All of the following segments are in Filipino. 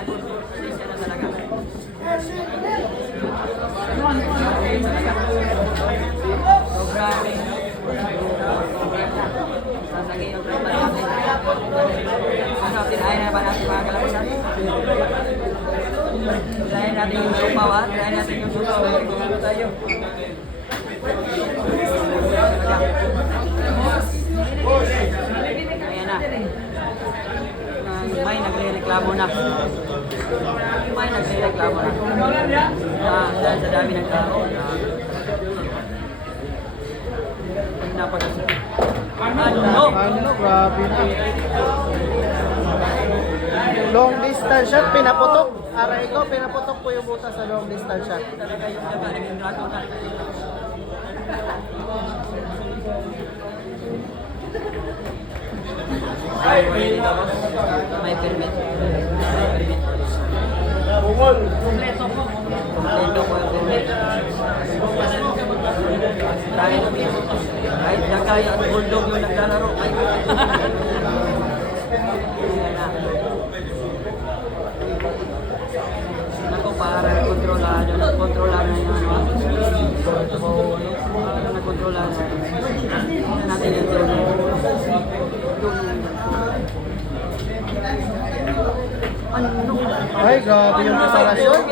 Pasensya na talaga. Sobra rin. Sasagi yung trabaho natin. Ano, tinahin na ba natin mga kalabasan? Tinahin natin yung supaw, ha? Tinahin natin yung supaw. Ano tayo? Ayan na. May nagre-reklamo na. May nagre-reklamo na. Dahil sa dami ng tao. Napagasi. Ano, grabe na. Long distance shot, pinaputok. Aray ko, pinaputok po yung butas sa long distance shot. Talaga yung daga, naging dragon na. May permit. Kompleto po yung permit. Kahit Dagaya at Bulldog yung naglalaro. Naku, para kontrolado na yung nakontrolado natin yung drone. Ay, grabe yung preparasyon.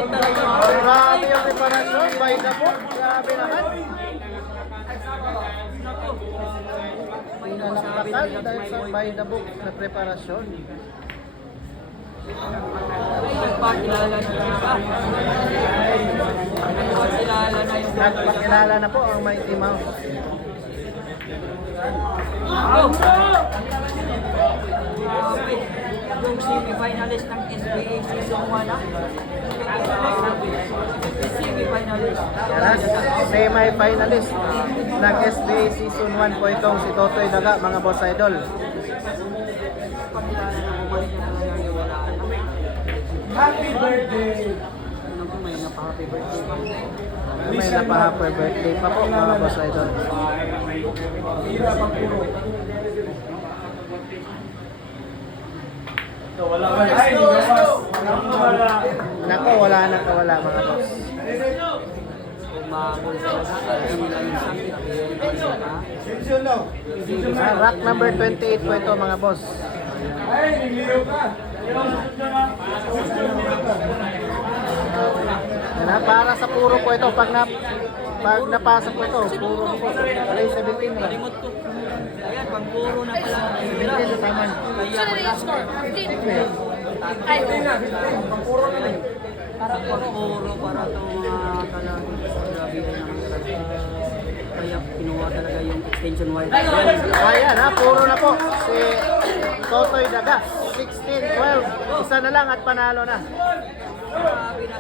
Grabe yung preparasyon. By the book. Grabe naman. Pinalakpakan dahil sa by the book na preparasyon. Nagpakilala na yung iba. Nagpakilala na yung Nagpakilala na po ang Mighty Mouse. Okay. Yung semi-finalist ng SBA Season 1 na. Semi-finalist. Yan, semi-finalist ng SBA Season 1 po itong si Totoy Daga, mga boss idol. Pakilala na bumalik na talaga yung walaan. Happy birthday! Ano po, may napa-happy birthday pa. May napa-happy birthday pa po, mga boss idol. Hirap ang puro. Wala ba? Ay, wala. Nako, wala na kawala, mga boss. Kung makakul sila sa akin, nila yung sakit. Rack number 28 po ito, mga boss. Ay, niliyo ka. Yan, ha, para sa puro po ito, pag napasok po ito, puro po. Alay 17 na. Kalimot ko. Ayan, pang puro na pala. Ito taman. Kaya wala. Para pang puro, para itong talagang grabe na naman talaga. Kaya kinuha talaga yung extension wire. Ayan ha, puro na po. Si Totoy Daga, 16-12. Isa na lang at panalo na. Grabe na